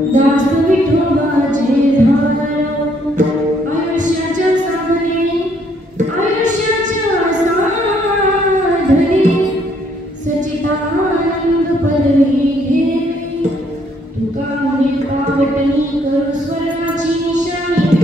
दास विठोबाचे आयुष्याच्या साधने आयुष्याच्या साधने सचितानंद पदवी घेतली तुका म्हणे पावटणी करू स्वर्गाची निशाणी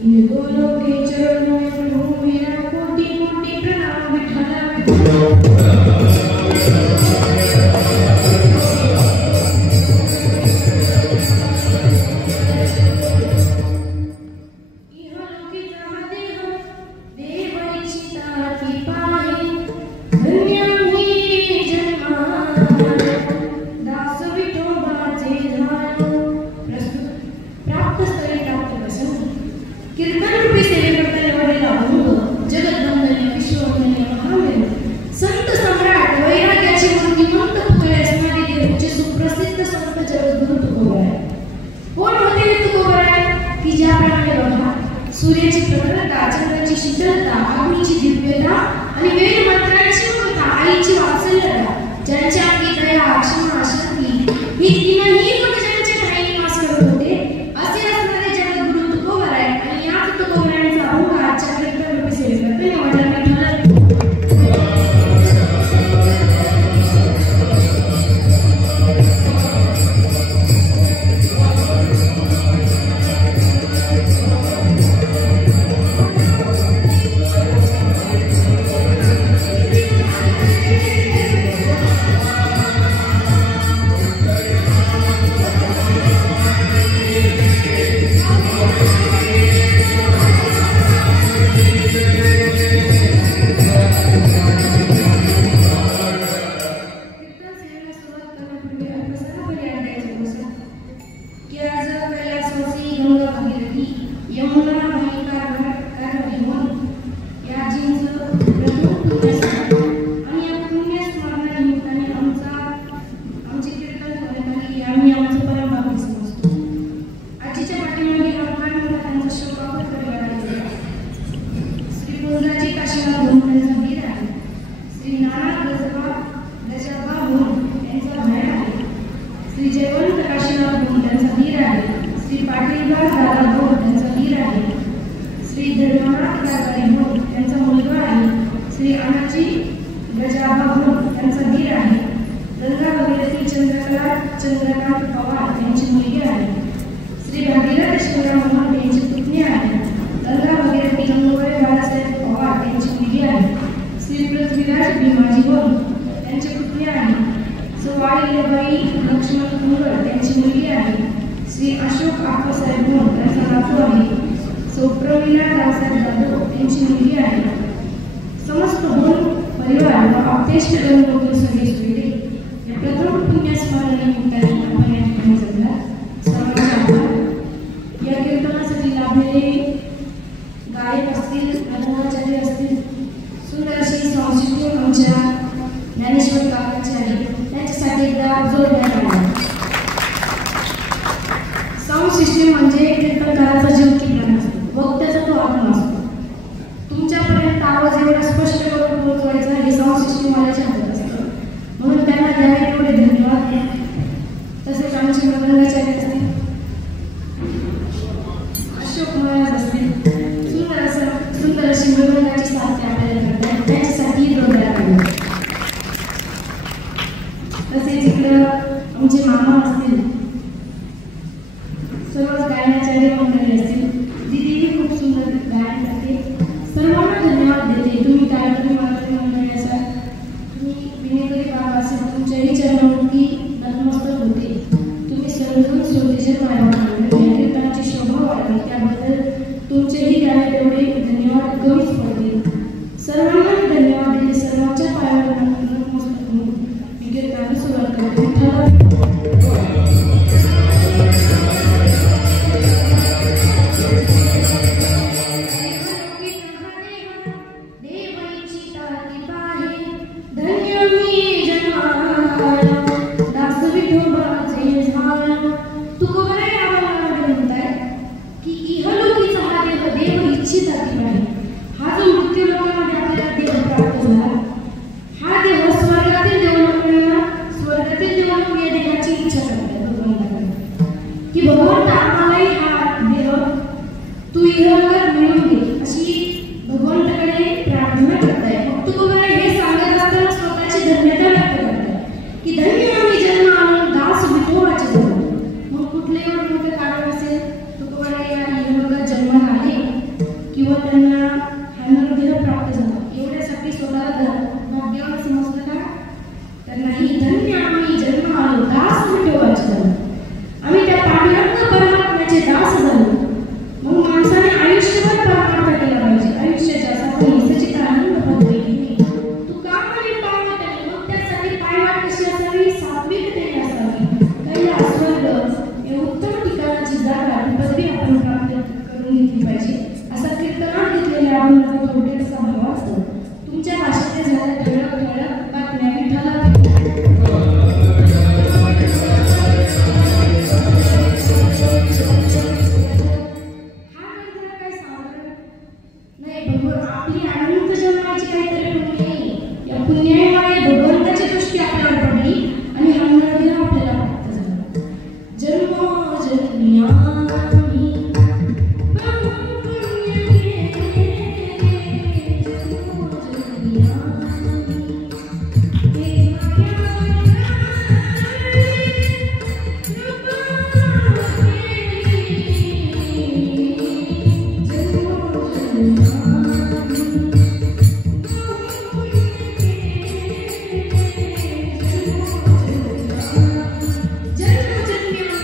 इन दोनों के चरणों में प्रभु मेरा कोटि कोटि प्रणाम विठला। सूर्याची प्रखरता, चंद्राची शीतलता, अग्नीची दिव्यता आणि वेद मंत्रांची ममता, आईची वात्सल्यता, ज्यांच्या अंगी दया, क्षमा, शांती ही तीनही गुण ज्यांच्या ठायी निवास करत होते, असे असणारे जगद्गुरु तुकोबराय आणि या तुकोबरायांचा अभंग आजच्या कीर्तन रूपी सेवेकरता निवडला सर्वांना धन्यवाद. माझा थोडक्याचा भाव असतो. तुमच्या भाषेत झालं ठळक ठळक बातम्या विठाला आपली अनंत जन्माची काहीतरी पुण्य आहे. या पुण्यामुळे भगवंताची दृष्टी आपल्यावर पडली आणि हा नरदेह आपल्याला प्राप्त झाला. जन्म जन्मी आम्ही बहुपुण्य केले, जन्म जन्मी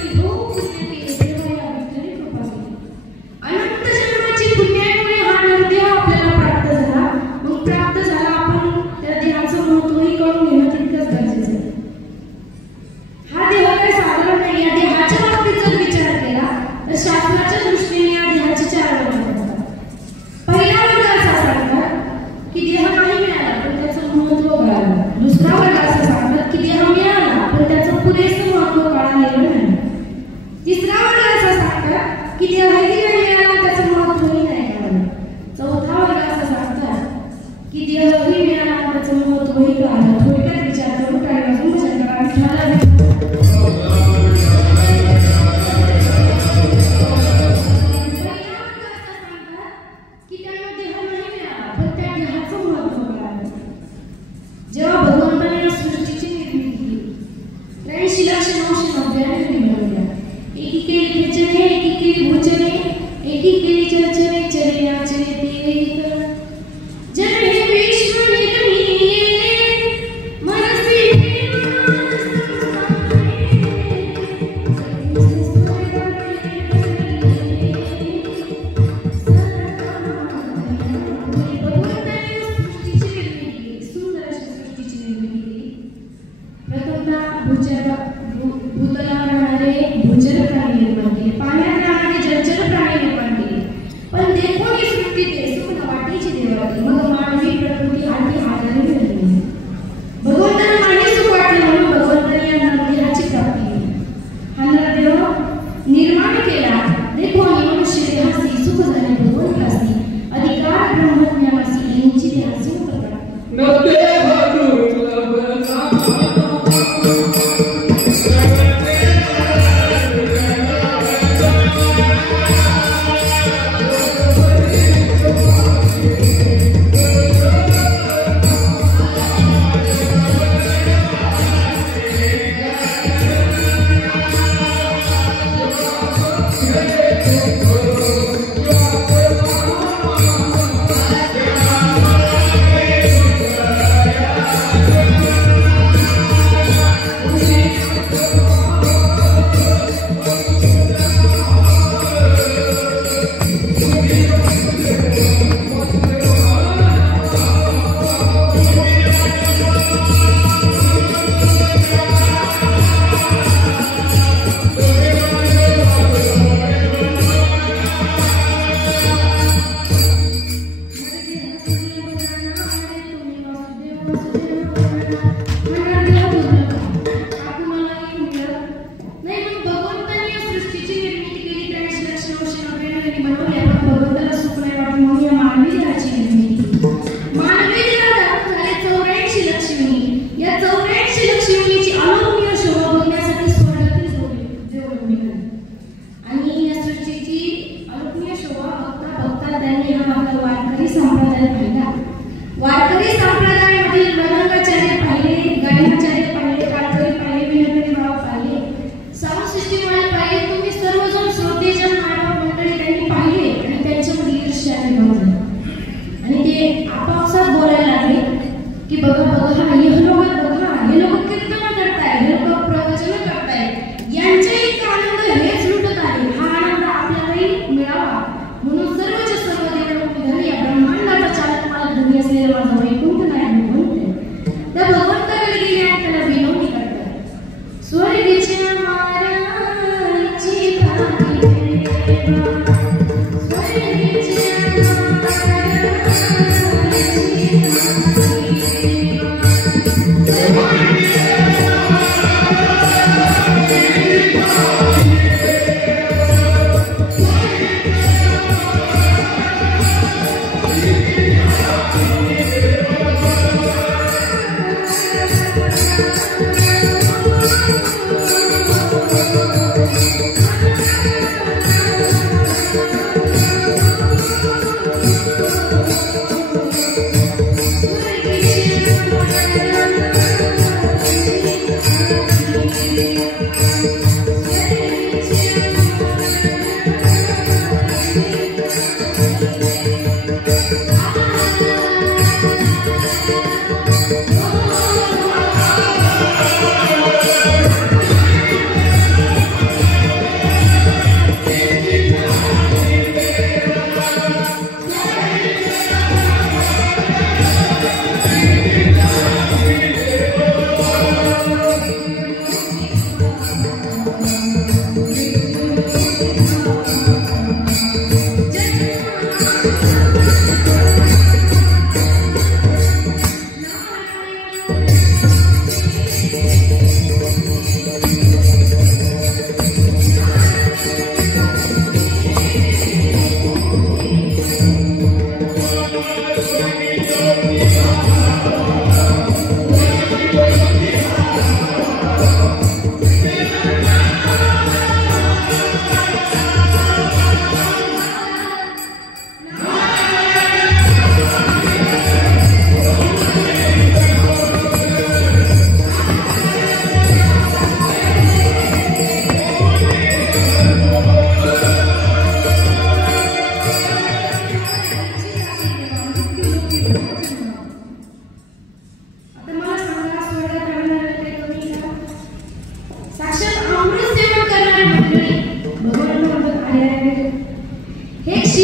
Sway,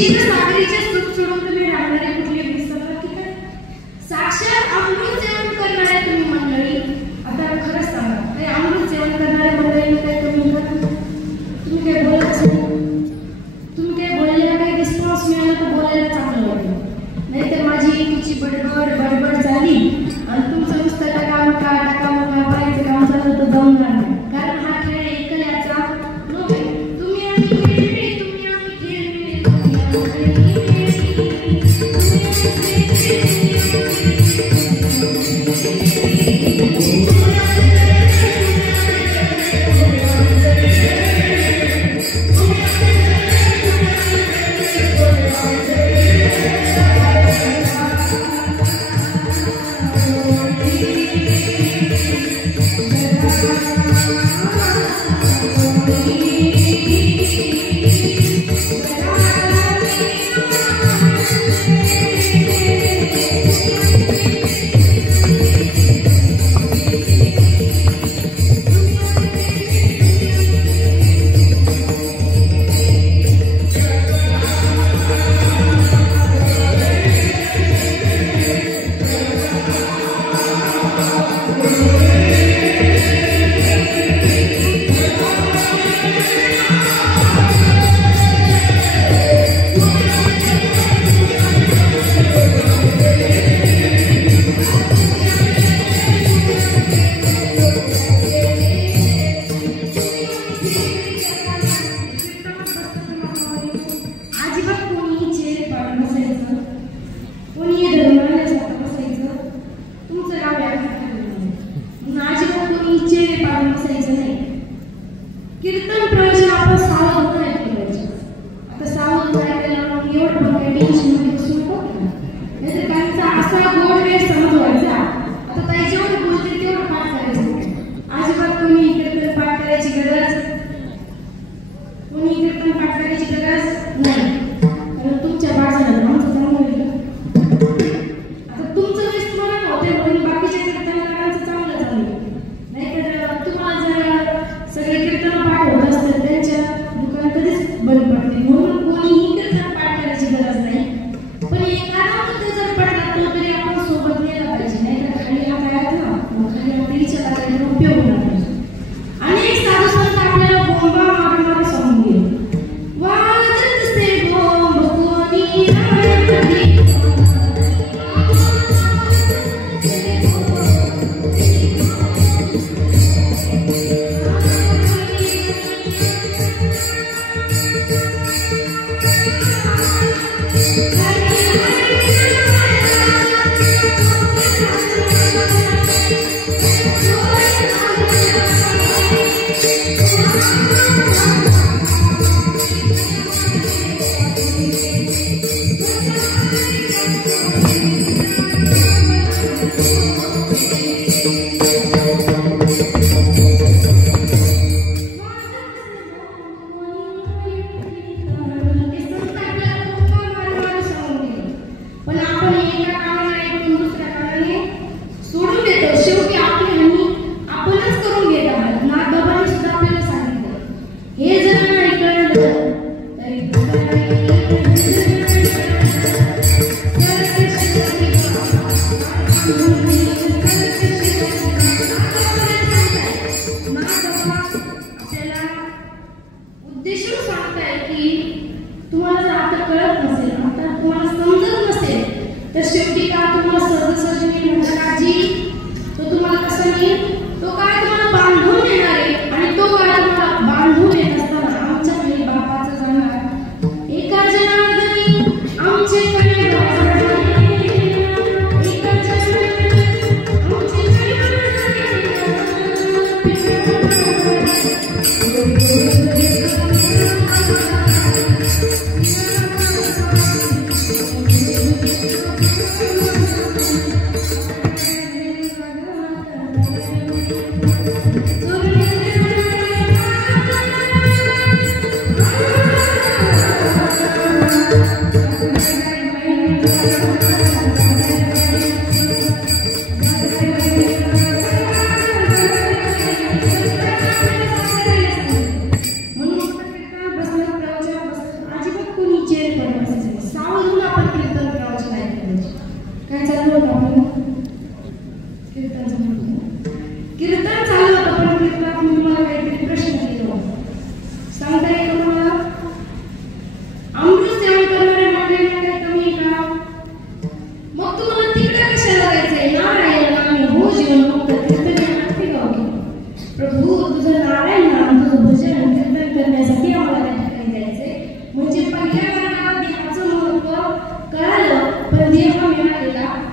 क्षीरसागरीचे सुख सोडून तुम्ही राहणारे कुठले विसरला की काय? साक्षात अमृत सेवन करणारे तुम्ही मंडळी, आता खरंच सांगा, काही अमृत सेवन करणारे मंडळी काय कमी का? तुम्ही काय बोलत असेल, तुम्ही काय बोललेला काही रिस्पॉन्स मिळाला तर बोलायला चांगलं वाटलं, नाही तर माझी तिची बडबड झाली आणि तुमचं नुसतं टकामका पाहायचं काम झालं तर जमणार नाही. कारण हा खेळ एकल्याचा नव्हे. तुम्ही आम्ही खेळ, तुम्ही आम्ही खेळ,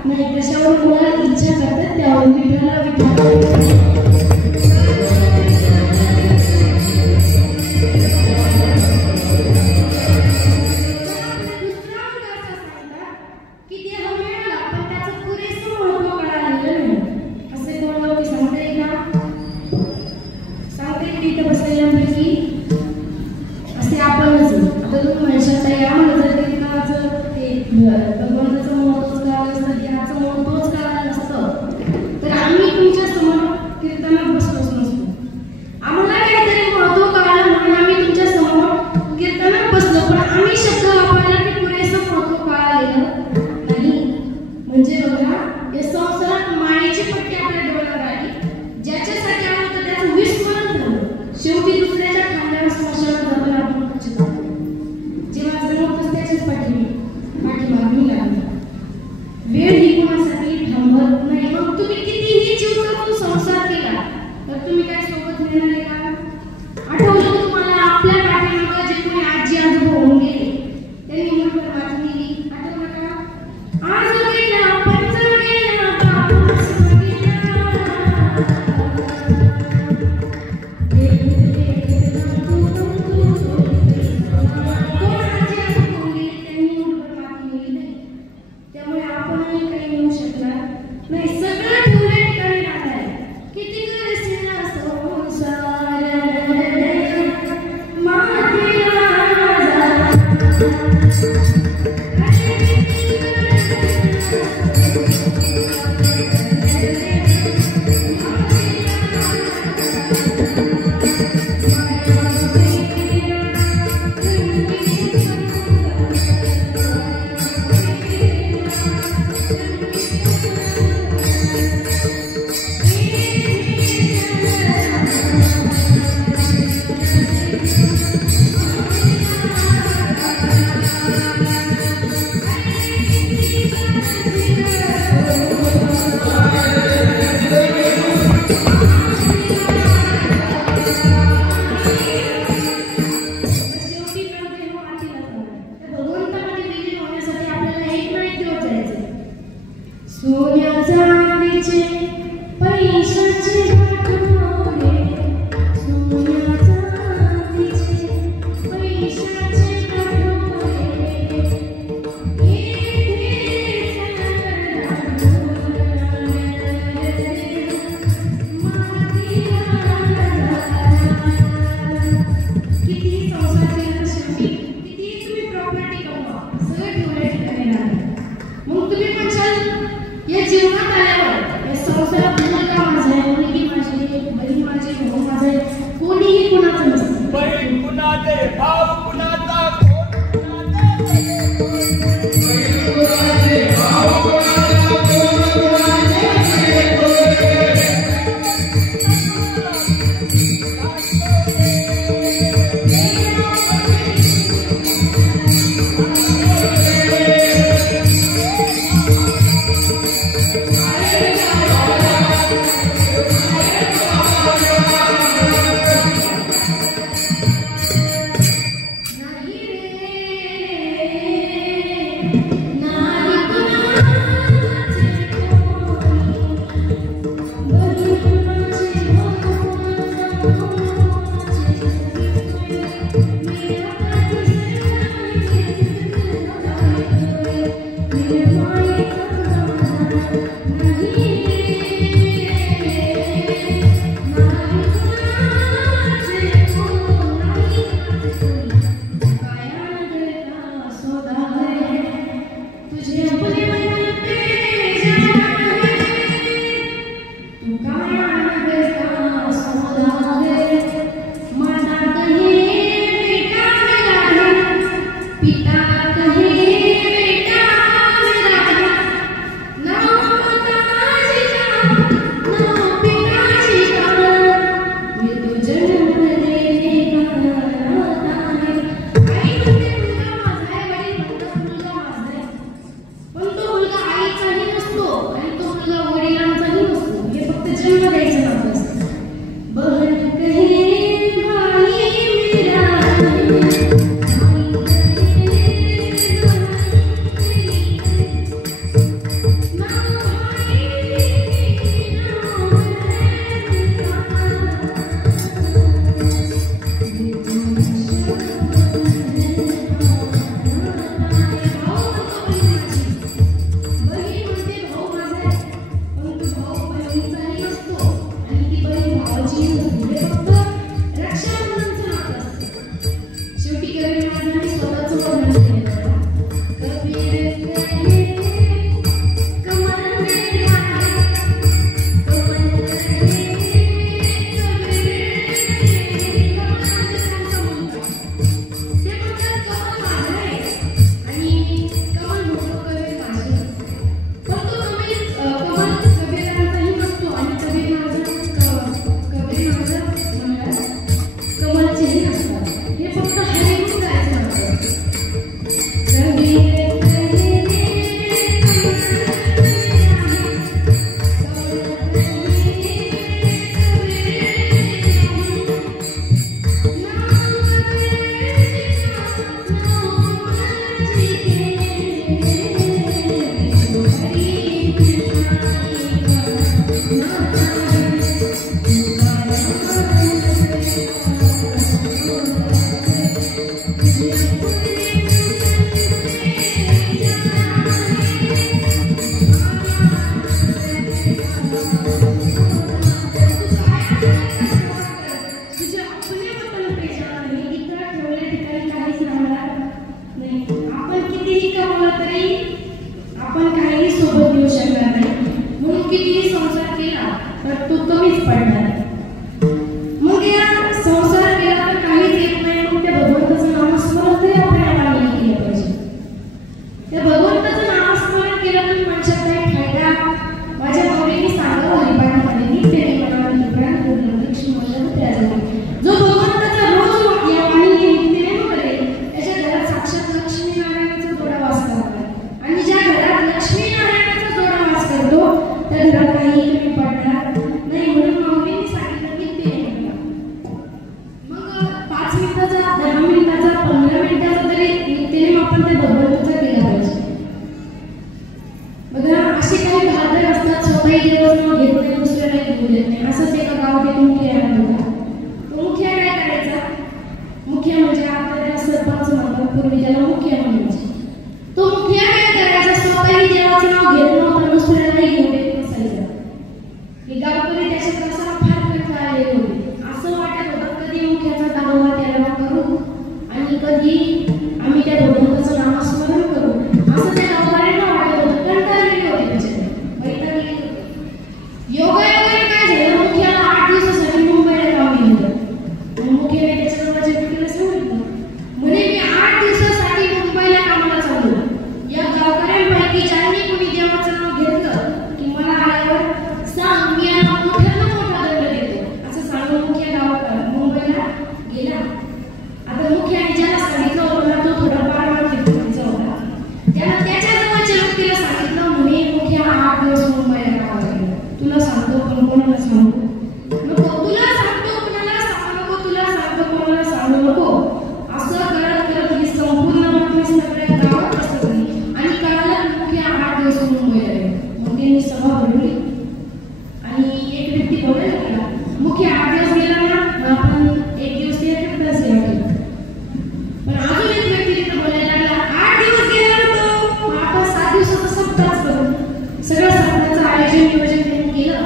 नाही कशावर मुला इच्छा करतात त्यावर विठ्ठला विठ्ठला कमवलं तरी आपण काहीही सोबत घेऊ शकणार नाही, म्हणून कितीही संसार केला तर तो कमीच पडणार. मग या संसार केला तर काहीच येत नाही, मग त्या भगवंताचं नामस्मरण तरी आपल्याला केलं पाहिजे. त्या भगवंताचं नामस्मरण केलं तर माणसात काही फायदा. माझ्या मम्मीने सांगावं हरिपाठामध्ये नित्य नियमाने निप्राण करून लक्ष्मी म्हणलं त्याजवळ जो भगवंताचा रोज या वाणीने नित्यनेम करेल त्याच्या घरात साक्षात लक्ष्मी नारायणाचा जोडा वास करतात. आणि ज्या घरात लक्ष्मी नारायणाचा जोडा वास करतो त्या घरात काही कमी पडणार नाही. म्हणून मम्मीने सांगितलं नित्यनेम. मग 5 मिनिटाचा 10 मिनिटाचा 15 मिनिटाचा तरी नित्यनेम आपण त्या भगवंताचा केला पाहिजे. बघा असे काही बहादर असतात स्वतःही देवाचं नाव घेत नाही, दुसऱ्याला घेऊ देत नाही. असंच एका गावात एक मुखिया होता. तो मुखिया काय करायचा, मुखिया म्हणजे आपल्याला सरपंच म्हणतात, पूर्वी त्याला मुखिया म्हणायचे. तो मुखिया काय करायचा, स्वतःही देवाचं नाव घेत नव्हता, दुसऱ्यालाही घेऊ देत नसायचा. हे गावकरी त्याच्या त्रासाला फार कंटाळले होते. असं वाटत होतं कधी मुखियाचा दावा त्याला करू आणि कधी आम्ही त्या भगवंताचं नामस्मरण करू, असं त्या गावकऱ्यांना वाटत होतं. कंटाळलेले होते त्याच्यात, वैतागलेले होते. योगायोगाने काय झालं, मुखियाला 8 दिवसासाठी मुंबईला काम दिलं. मुखियाने त्याच्याजवळ व्यक्तीला सांगितलं, म्हणे मी 8 दिवसासाठी मुंबईला कामाला चाललो. या गावकऱ्यांपैकी ज्यांनी कोणी देवाचं नाव घेतलं की मला आल्यावर सांग, मी यांना मोठ्यानं मोठा दंड देतो, असं सांगून मुखिया मुंबईला गेला. आता मुखियाने ज्याला सांगितलं होतं तो थोडा पारमार फिरवायचा होता. त्याला त्याच्या जवळच्या व्यक्तीला सांगितलं, म्हणे मुखिया 8 दिवस मुंबईला कामाला गेला. तुला सांगतो पण कोणाला सांगू नको, तुला सांगतो कोणाला सांगू नको, तुला सांगतो कोणाला सांगू नको. असं करत करत ही संपूर्ण बातमी सगळ्या गावात पसरली आणि कळालं मुखिया 8 दिवस मुंबईला गेला. मग त्यांनी सभा भरवली आणि एक व्यक्ती बोलायला लागला, मुखिया 8 दिवस गेला ना, आपण 1 दिवस ते सेवा केली. पण अजून एक व्यक्ती तिथे बोलायला लागला, 8 दिवस गेला तो, आता 7 दिवसाचा सप्ताहच करू. सगळं सप्ताहाचं आयोजन नियोजन त्यांनी केलं.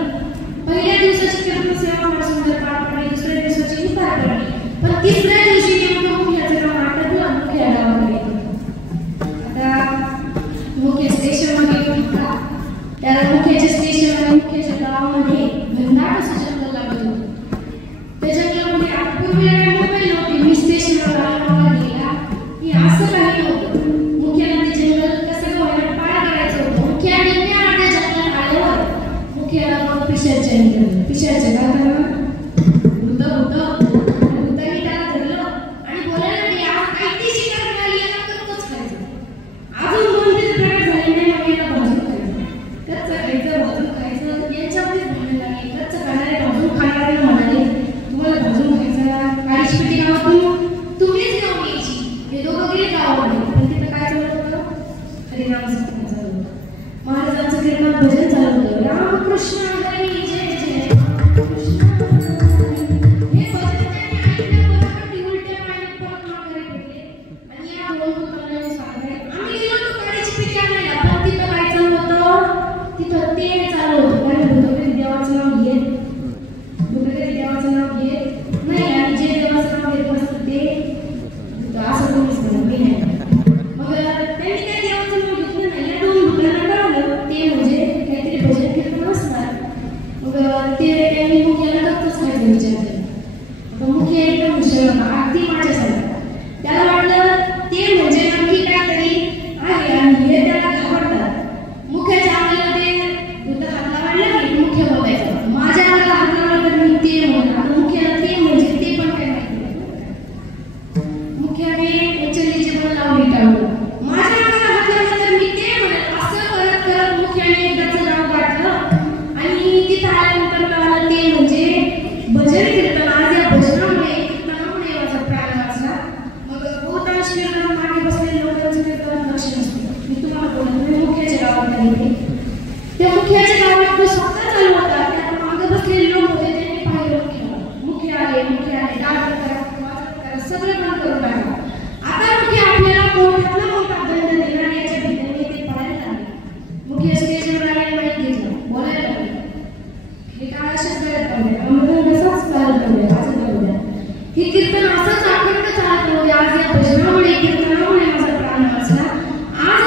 पहिल्या दिवसाची कीर्तनसेवा फार सुंदर पार पडली, दुसऱ्या दिवसाची ही पार पडली. पण तिसऱ्या दिवशी नेमकं मुखियाचं नाव आटकलं, मुखिया गावाकडे गेला. आता मुख्य स्टेशनमध्ये होता, त्याला मुख्याच्या स्टेशन आणि मुख्याच्या गावामध्ये घनदाट असं जंगल लागत होतं. त्या जंगलामध्ये पूर्वी मोबाईल नव्हते, मी स्टेशनवर आला गेला की असं काही नव्हतं. मुख्याला ते जंगल कसं व्हायला पार करायचं होतं. मुख्याने त्या जंगलात आल्यावर मुख्याला मग पिशाच्या निघालं. पिशाच्या गाताना भूताने त्याला धरलं आणि बोलायला लागले, आज काहीतरी शिकार मिळाली, याला कच्चंच खायचं. अजून 2-3 प्रकार झाले नाही, मग याला भाजून खायचं. कच्चं खायचं, भाजून खायचं, यांच्यावरच भांडण लागले. कच्चं खाणारे भाजून खाणारे म्हणाले, तुम्हाला भाजून खायचं, काळीची पेटी गावातून तुम्हीच घेऊन यायची. हे दोघं गेले गावामध्ये, पण तिथं काय चालत होतं, हरिनाम सत्कार चालू होतं. महाराजांचं कीर्तन भजन चालू होतं, रामकृष्ण हरी जय जय रामकृष्ण. हे भजन त्यांनी ऐकल्याबरोबर ती उलट्या पायाने परत माघारी फिरले आणि या 2 भूतांना सांगले, आम्ही गेलो होतो काळीची पेटी आणायला, पण तिथं काय चालू होतं, तिथं ते चालू होतं. कारण भूतकरी देवाचं नाव घेत, भूतकरी देवाचं नाव घेत नाही आणि जे देवाचं नाव घेत असतं ते असं कोणीच नाही. मग त्यांनी काय देवाचं नाव घेतलं नाही. या 2 भूतांना कळलं ते म्हणजे काहीतरी भजन कीर्तन असणार. मग ते त्यांनी मुखियाला दत्तच खायचं विचार केला. आता मुखिया एकदम हुशार होता, अगदी माझ्यासारखा. त्याला वाटलं ते म्हणजे नक्की काहीतरी आहे आणि हे त्याला घाबरतात. मुख्याच्या अंगाला ते भूत हात लावायला लागले, मुख्य बोलायचं. माझ्या अंगाला हात लावला तर मी ते म्हणणार, मुख्याला ते म्हणजे ते पण काय माहिती नाही. मुख्याने उचललीची पण लावली टाळू. माझ्या अंगाला हात लावला तर मी ते म्हणेल. असं करत करत मुख्याने एकदाचं नाव काढलं आणि तिथं आल्यानंतर कळालं ते म्हणजे भजन कीर्तन. आज या भजनामुळे कीर्तनामुळे माझा प्राण वाचला. मग बहुतांश कीर्तन मागे बसलेले लोकांचं कीर्तन लक्ष नसतं. मी तुम्हाला बोलत मी मुख्याच्या गावात गेले. त्या मुख्याच्या गावात जो स्वतः चालू होता त्याला मागे बसलेले लोक होते, त्यांनी पाहिलं मुख्य आले डाळ करा सगळं बंद करून टाकलं. आता मुख्य आपल्याला मोठ्यातला मोठा दंड देणार याच्या भीतीने ते पळायला लागले. मुख्य स्टेजवर आले, माईक घेतलं, बोलायला लागले. हे काय अशाच करत राहू आम्हाला कसाच चालत राहू द्या. हे कीर्तन असंच अखंड चालत राहू द्या. आज या भजनामुळे कीर्तनामुळे माझा प्राण वाचला. आज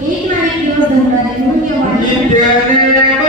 एक ना एक दिवस धरणार आहे म्हणून या वाणी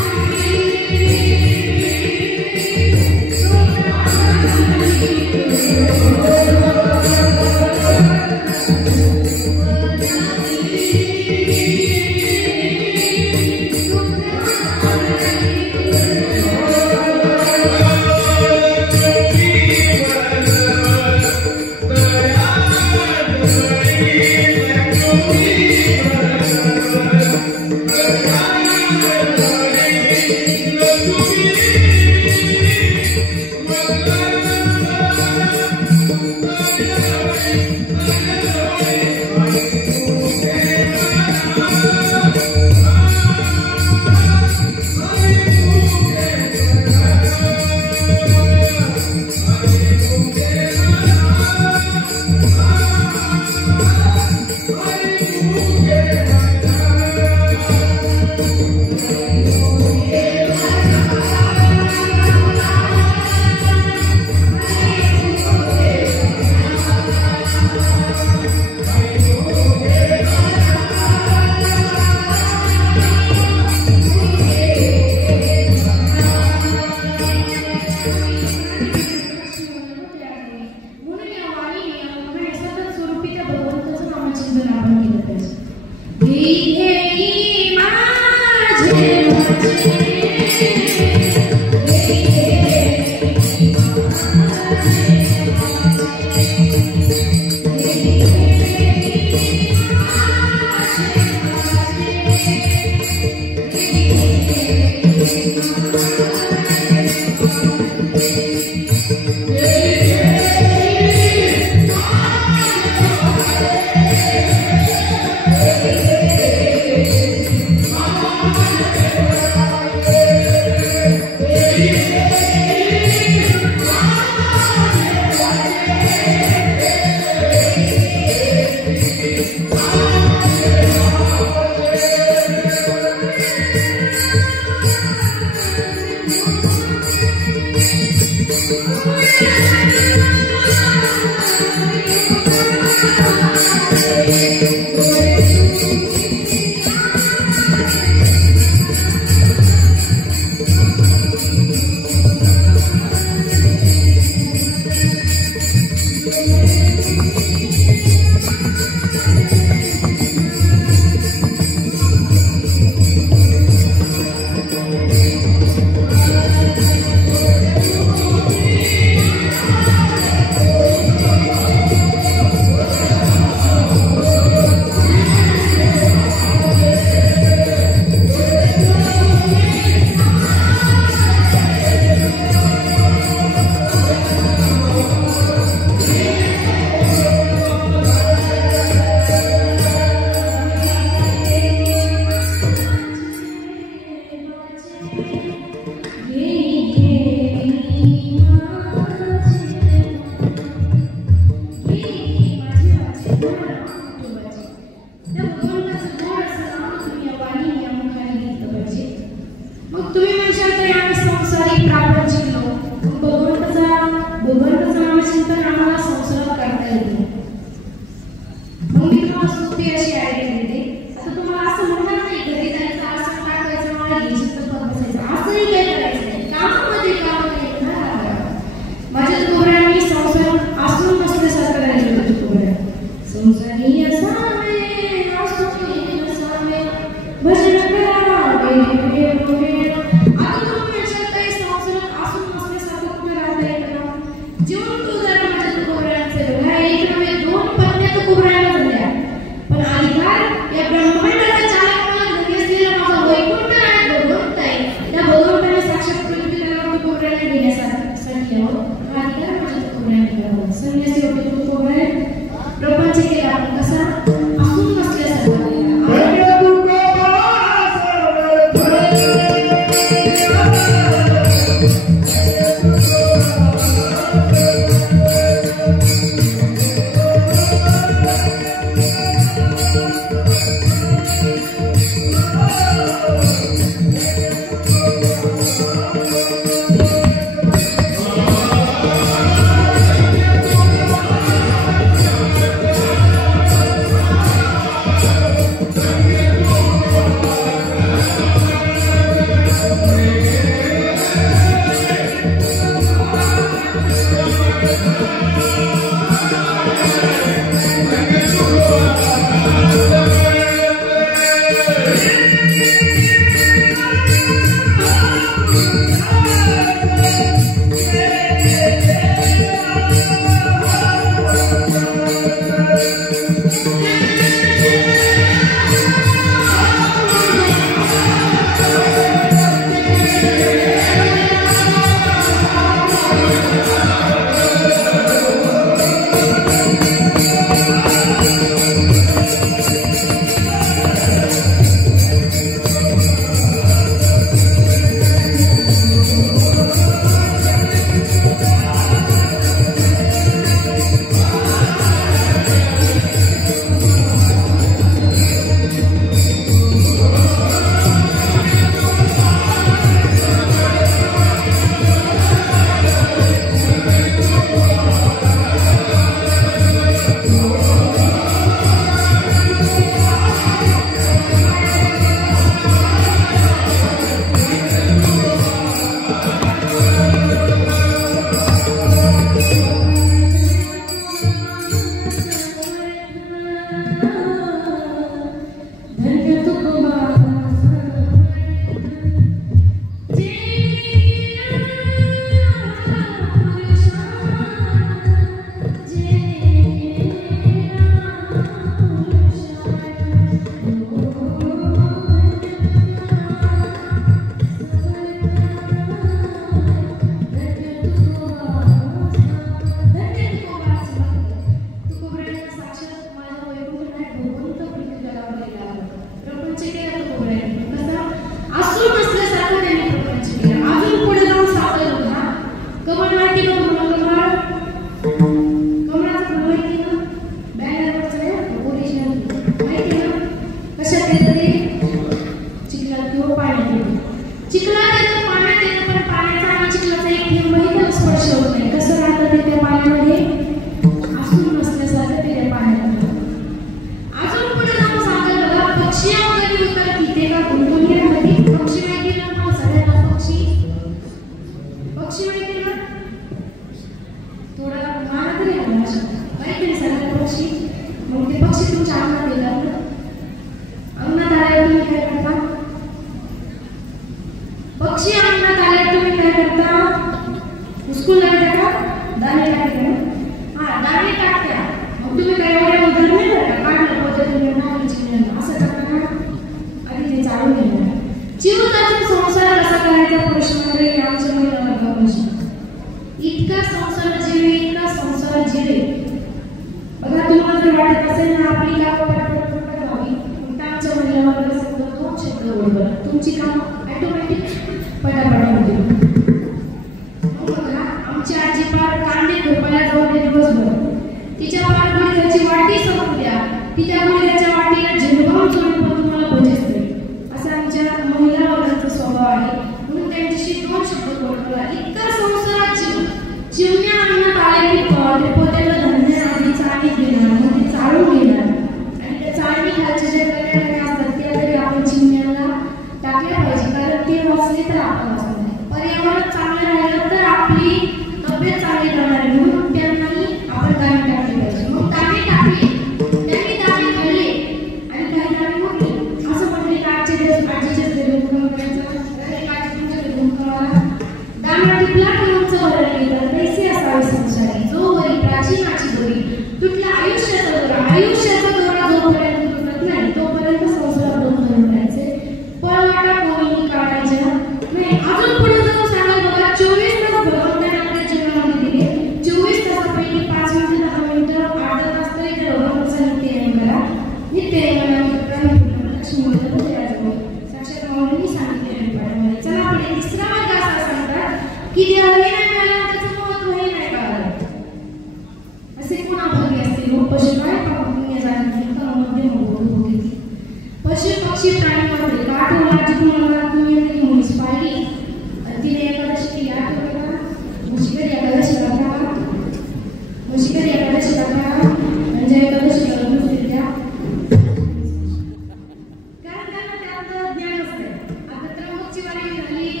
ज्ञान असते. आता त्र्यंबकची वारी झाली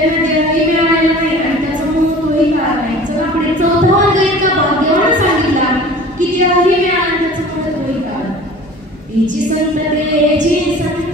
त्यांना देवही मिळालेला नाही आणि त्याचा मोह तोही कळला नाही. चला पुढे 4वा वर्ग इतका भाग्यवान सांगितला की देवही मिळाला आणि त्याचा मोह तोही कळला. तेची संत तेची संत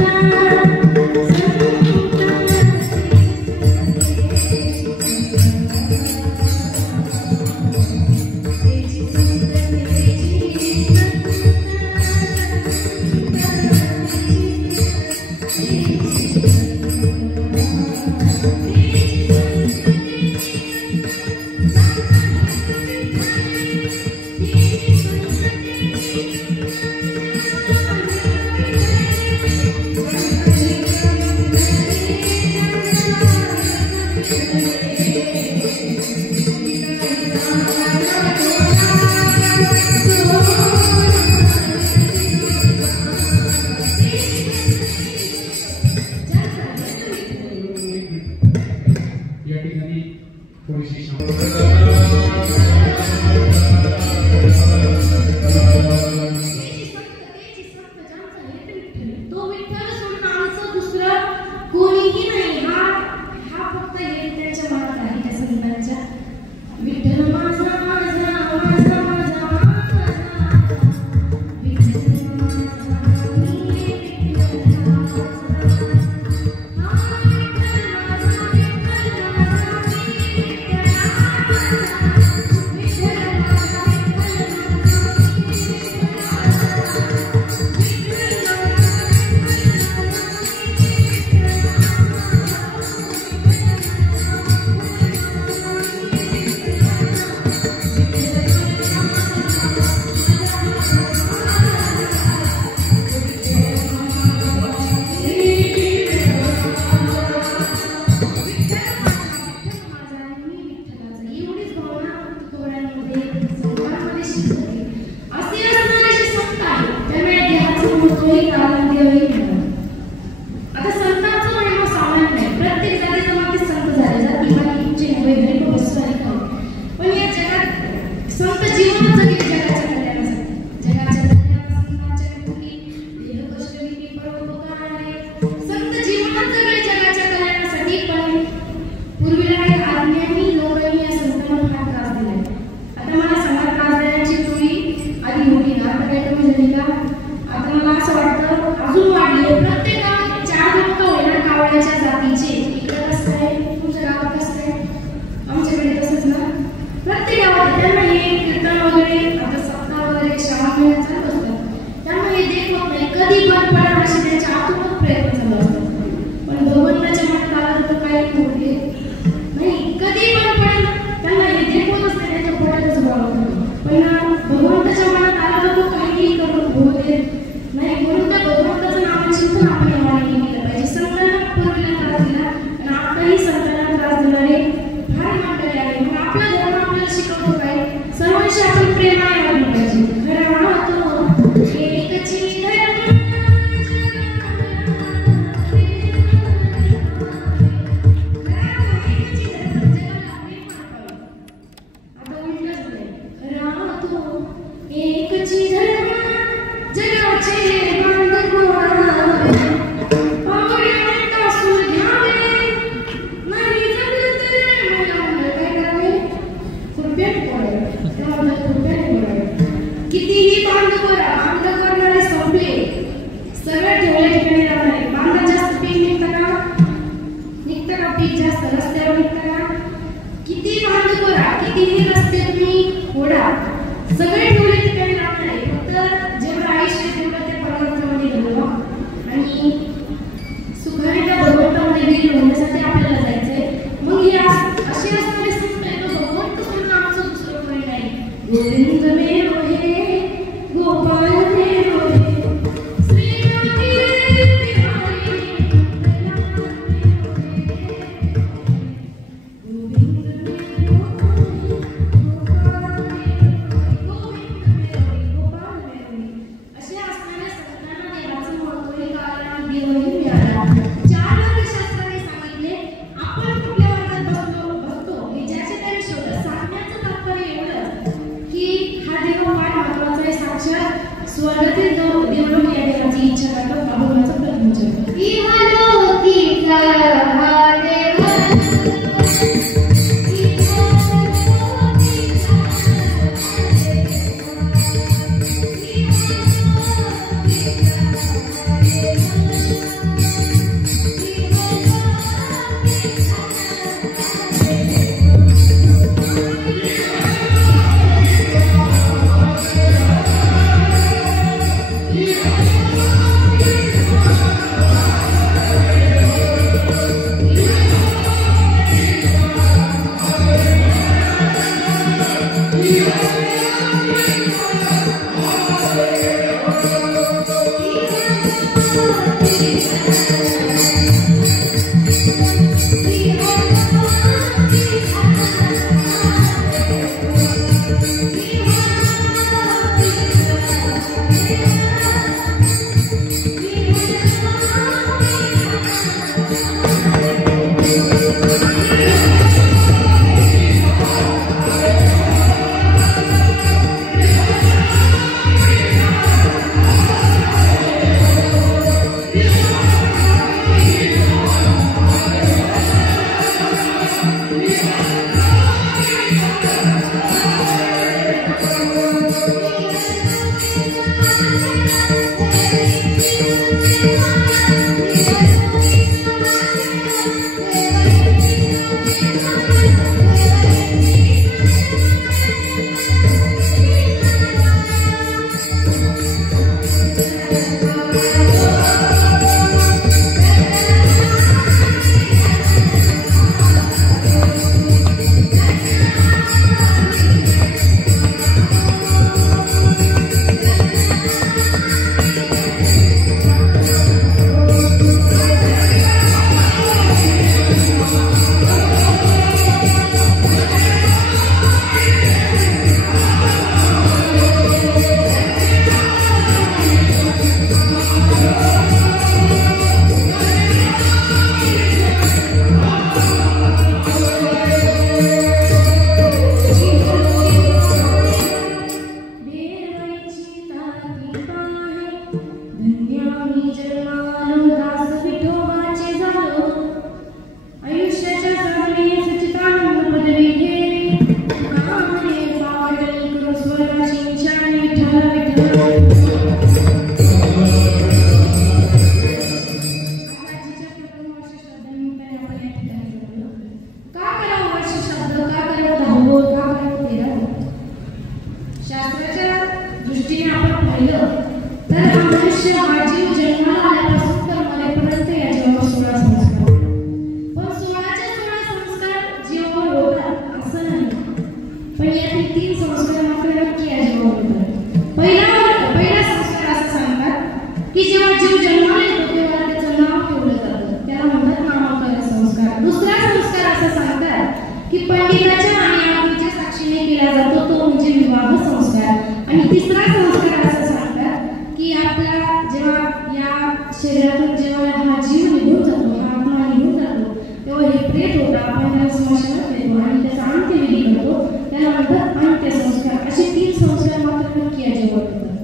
आपण त्याला स्मशानात नेतो आणि त्याचा अंत्यविधी करतो, त्याला म्हणतात अंत्यसंस्कार. असे 3 संस्कार मात्र नक्की या जगात होतात.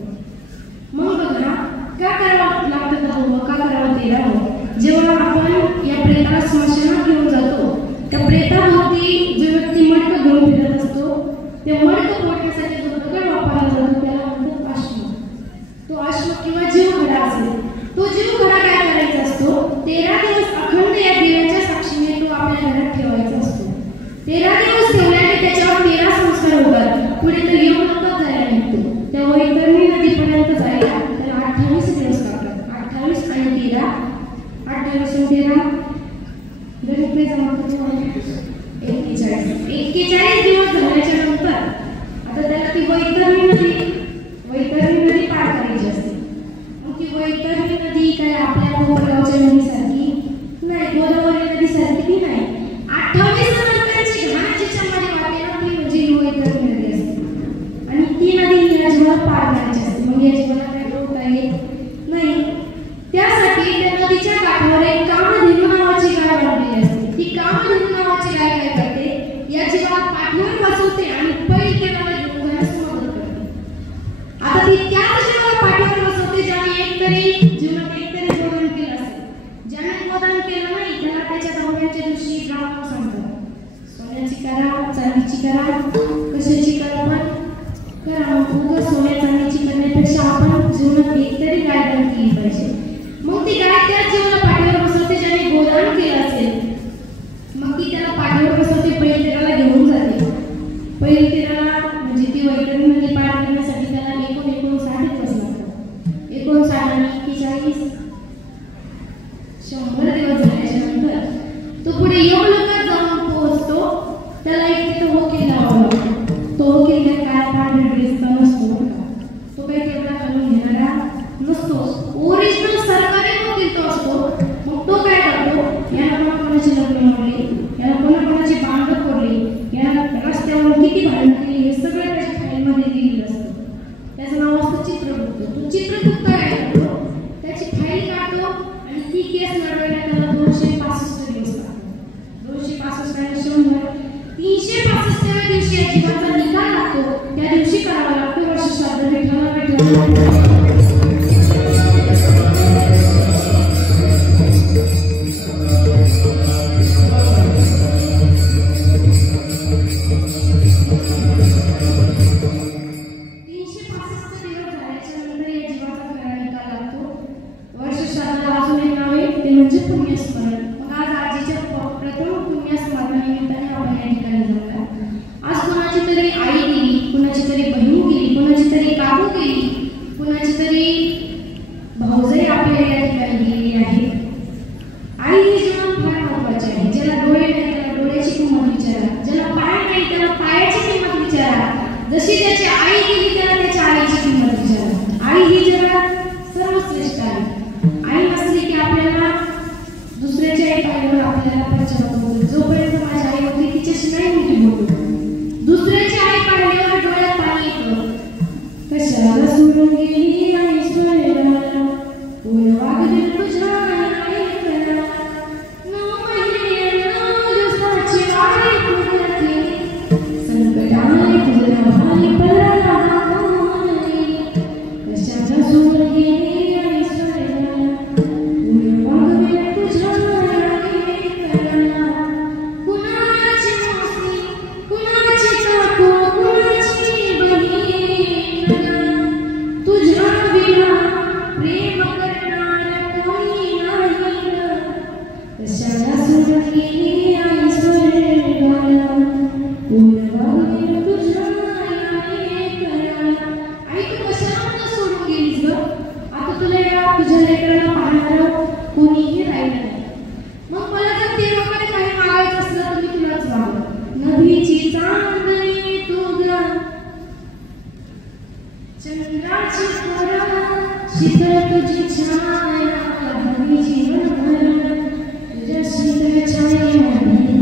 मग बघा का करावं लागतं दहावं, का करावं 13वं? जेव्हा आपण या प्रेताला स्मशानात घेऊन जातो, त्या प्रेताभोवती जो व्यक्ती मडकं घेऊन फिरत असतो, ते मडकं फोडण्यासाठी जो दगड वापरला जातो त्याला म्हणतात आश्म. तो आश्म किंवा जीवघडा असेल. तो जीवघडा काय करायचा असतो? 13 दिवस अखंड या दिव्याच्या साक्षीने तो आपल्या घरात ठेवायचा असतो. 13 दिवस ठेवल्याने त्याच्यावर 13 संस्कार होतात. पुढे तर यमलोकात जायला निघतो. त्या वैतरणी नदीपर्यंत जायला त्याला 28 दिवस लागतात. 28 आणि 13, 28 आणि 13 गणित जमा करतो 41 दिवस झाल्याच्या नंतर आता त्याला ती वैतरणी नदी पार करायची असते. मग ती वैतरणी नदी काय आपल्या कोपरगावच्या नदीसारखी नाही, गोदावरी नदीसारखी ती नाही. 28 नंतरची घाण जिच्या मध्ये वाहते ना ती म्हणजे ही वैतरणी नदी असते आणि ती नदी या जीवाला पार करायची असते. मग या जीवाला काय रोखता येत नाही. त्यासाठी त्या नदीच्या काठावर एक कामधेनू नावाची गाय बांधलेली असते. ती कामधेनू नावाची गाय काय करते? या जीवाला पाठीवर बसवते आणि पैल केला घेऊन जाण्यास मदत करते. आता ती त्याच जीवाला पाठीवर बसवते ज्याने जीवनात एकतरी गोदान केलं असेल. ज्याने गोदान केलं नाही त्याला त्याच्या दौऱ्याच्या दिवशी ब्राह्मण सांगतात, सोन्याची करा, चांदीची करा, कशाची करा पण करा. उगाच सोन्या चांदीची करण्यापेक्षा आपण जीवनात एकतरी गाय दान केली पाहिजे. मग ती गाय त्याच जीवाला पाठीवर बसवते ज्याने गोदान केलं असेल. मग ती त्याला पाठीवर बसवते, पैल तेराला घेऊन जाते. पैल तेराला म्हणजे ती वैतरणी नदी पार करण्यासाठी त्याला 59 दिवस लागतात. 59 आणि 41 100 दिवस झाल्याच्या नंतर तो पुढे यमलोकात जाऊन पोहोचतो. त्याला एक तिथं वकील लावावा लागतो. तो वकील काय पांढऱ्या ड्रेसचा नसतो. तो काही तेवढा घालून घेणारा नसतो. ओरिजिनल सरकारी वकील तो असतो. मग तो काय करतो? याला कोणाकोणाची लग्न मोडली, याला कोणाकोणाची बांध फोडली, याला रस्त्यावर किती भांडण केली, हे सगळं त्याच्या फाईलमध्ये दिलेलं असतं. त्याचं नाव असतं चित्रगुप्त. तो चित्रगुप्त काय करतो? त्याची फाईल काढतो आणि ती केस लढवायला त्याला 265 दिवस लागतात. 265 आणि 100 365व्या दिवशी या जीवाचा निकाल लागतो. त्या दिवशी करावा लागतो वर्षश्राद्ध. विठ्ठला म्हणजे पुण्यस्मरण. मग आज आजीच्या प्रथम पुण्यस्मरणानिमित्ताने आपण या ठिकाणी जमलो. आज कोणाची तरी आई गेली, कोणाची तरी बहीण गेली, कोणाची तरी काकू गेली, कोणाची तरी भाऊजाई आपल्या या ठिकाणी गेलेली आहे. आई ही जीवन फार महत्वाची आहे. ज्याला डोळे नाही त्याला डोळ्याची किंमत विचारा, ज्याला पाय नाही त्याला पायाची किंमत विचारा. जशी त्याची आई गेली त्याला त्याच्या आईची किंमत विचारा. आई ही जगात सर्वश्रेष्ठ आहे. आई नसली की आपल्याला दुसऱ्याच्या आई पाहिल्यावर आपल्याला पश्चाताप होतो. जोपर्यंत माझी आई होती तिच्याशी नाही मोठी बोलू. दुसऱ्याची आई पाहिल्यावर डोळ्यात पाणी येतं. कशाला सोडून गेली आई स्वर्गाला, कोण वागली तुझ्या आईला. 9 महिने 9 दिवसाची आई तुझी, संकटाने तुझ्या भाई पडला नाही. कशाला सोडून गेली आई स्वर्गाला, कोण वागली तुझ्या आईला. कुणाची मावशी, कुणाची काकू, कुणाची बहीण, तुझ्या विना प्रेम करणारा कोणी नाही. कशाला सोडून गेली आई स्वर्गाला, कोण वागली तुझ्या आईला. आई तू कशाला सोडून गेलीस ग? आता तुला या तुझ्या लेकराला पाहणारं कोणीही राहिलं नाही. मग मला जर देवाकडे काही मागायचं असलं तर मी तुलाच मागव. नभीची चांदणी तुझा, चंद्राची कोरा, शीतळ तुझी छाया, नभीची मनभर तुझ्या शीतळ छायेमध्ये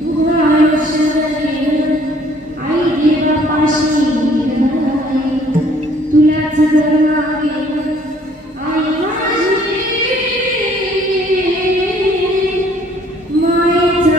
तू आयुष्य गेलं. आई देवापाशी गेलं, तुलाच जगणार गेलं. आई माझी मायेचा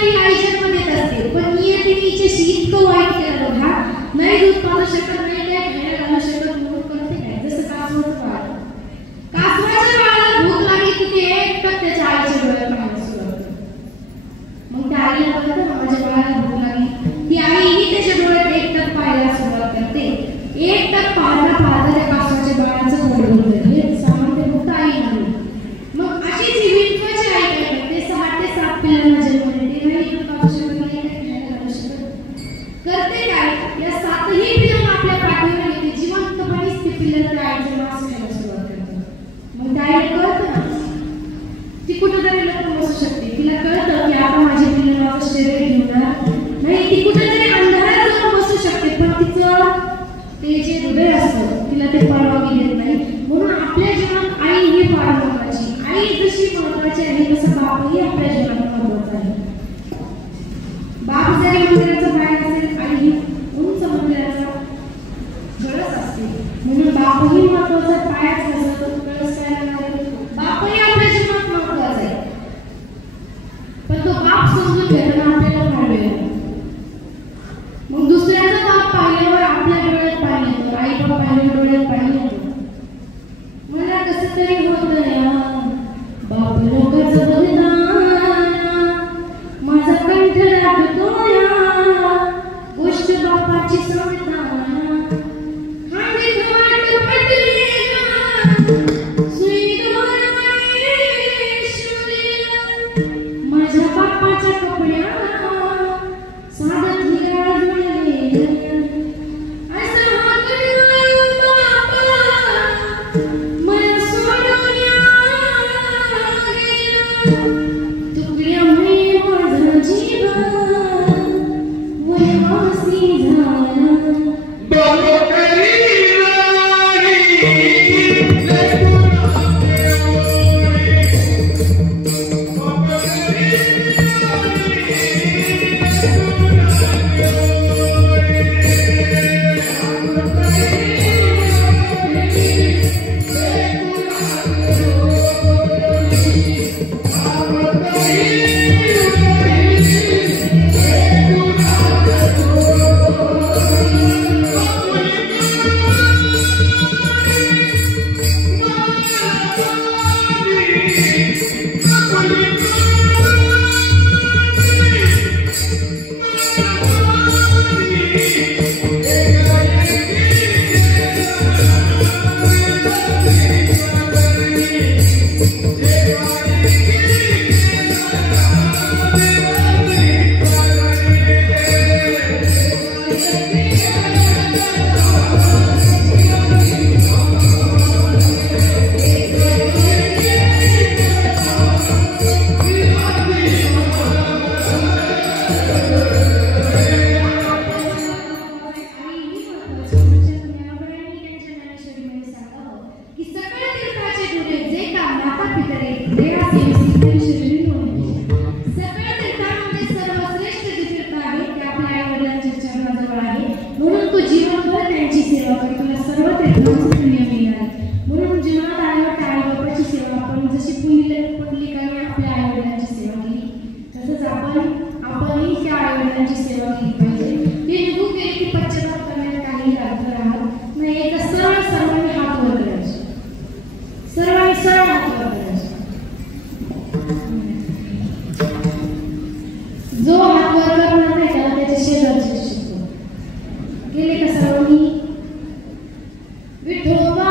ही आई जन्म देत असते, पण नियतीने हिच्याशी इतकं वाईट केलं बघा, नाही दूध पाजू शकत, नाही काय खायला घालू शकत, म्हणून करते काय, जसं कासवाचं बाळ. कासवाच्या बाळाला भूक लागली की ते एकटक त्याच्या आईच्या डोळ्यात पाहायला सुरुवात करते. मग त्या आईला कळतं ना माझ्या बाळाला भूक लागली, ती आईही त्याच्या डोळ्यात एकटक पाहायला सुरुवात करते. एकटक पाहता पाहता त्या कासवाच्या बाळाचं पोट भरतं. हे सामान ते फक्त आई नाही. मग अशीच ही विंचवाची आई काय करते, 6 ते 7 पिल्लांना जन्म देते. नाही दूध पाजू शकत, नाही काय खायला घालू शकत, करते काय, या 7ही पिल्लांना आपल्या पाठीवर घेते. जिवंतपणीच ती पिल्लं त्या आईचं मांस खायला सुरुवात करते. मग त्या आईला कळतं ना ती कुठेतरी लपून बसू शकते. तिला कळतं की आता माझी पिल्लं माझं शरीर घेणार नाही, ती कुठेतरी अंधारात जाऊन बसू शकते, पण तिचं ते जे हृदय असतं तिला ते परवानगी देत नाही. म्हणून आपल्या जीवनात आई ही फार महत्वाची. आई जशी महत्वाची आहे तसं बापही आपल्या जीवनात महत्वाचा आहे. बाप जरी मंदिराचा बाहेर असेल आई ही उंच मंदिराचा कळस असते, म्हणून बापही महत्वाचा. पायाच नसतो कळस काय लागणार, बापही आपल्या जीवनात महत्वाचा आहे. पण तो बाप समजून घेताना आपल्याला फार वेळ लागतो. मग दुसऱ्याचा बाप पाहिल्यावर आपल्या डोळ्यात पाणी येतं, आई बाप पाहिल्यावर डोळ्यात पाणी येतं. मला कसं तरी होतं या बाप लोकांचं बलिदान, माझा कंठ लागतो या गोष्ट बापाची संविधान. खांदे घाट पटले सुईदोर शिवलेला, माझ्या बापाच्या कपड्याला साधं हिरा जुळलेलं. असं हाकलं बापा मला सोडून गेला, तुकड्यामुळे माझा जीव वनवासी झाला. म्हणून जीवनात आल्यावर आई बाबाची सेवा आपण जशी पुंडलिकाने आपल्या आई वडिलांची सेवा केली, तसंच आपणही त्या आई वडिलांची सेवा केली पाहिजे. ते निघू केली की पश्चाताप करण्यात काही अर्थ राहत नाही. एक सरळ सर्वांनी हात वर करायचे, सर्वांनी सरळ हात वर करायचे. जो हात वर करणार नाही त्याला त्याच्या शेजारचे शिकतो. गेले का सर्वांनी? विठोबा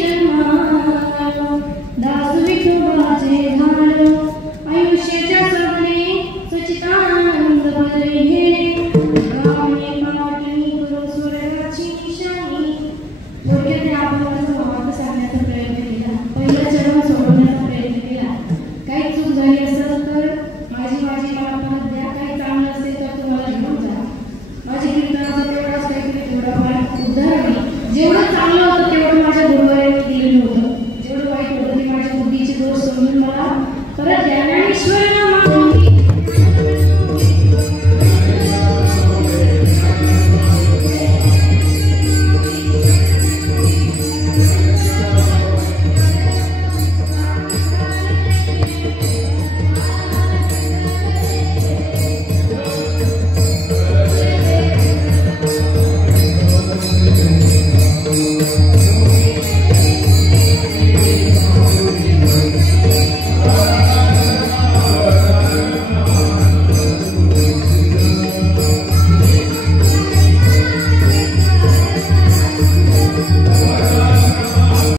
जन्मालो दास विठोबाचे झालो आयुष्याच्या सगळे सचितानंद भजले हे गाणे पाठी करो स्वर्गाची निशाणी. थोडक्यात मी आपल्याला वाक्य सांगण्याचा प्रयत्न केला, पहिला चरण सोडवण्याचा प्रयत्न केला. काही चूक झाली असेल तर माझी मला परत द्या, काही चांगलं असेल तर तुम्हाला घेऊन जा. माझी कीर्तनाचा तेवढाच काहीतरी थोडाफार उद्धार आहे, जेवढं चांगलं होतं तेवढं माझ्या गुरुवारी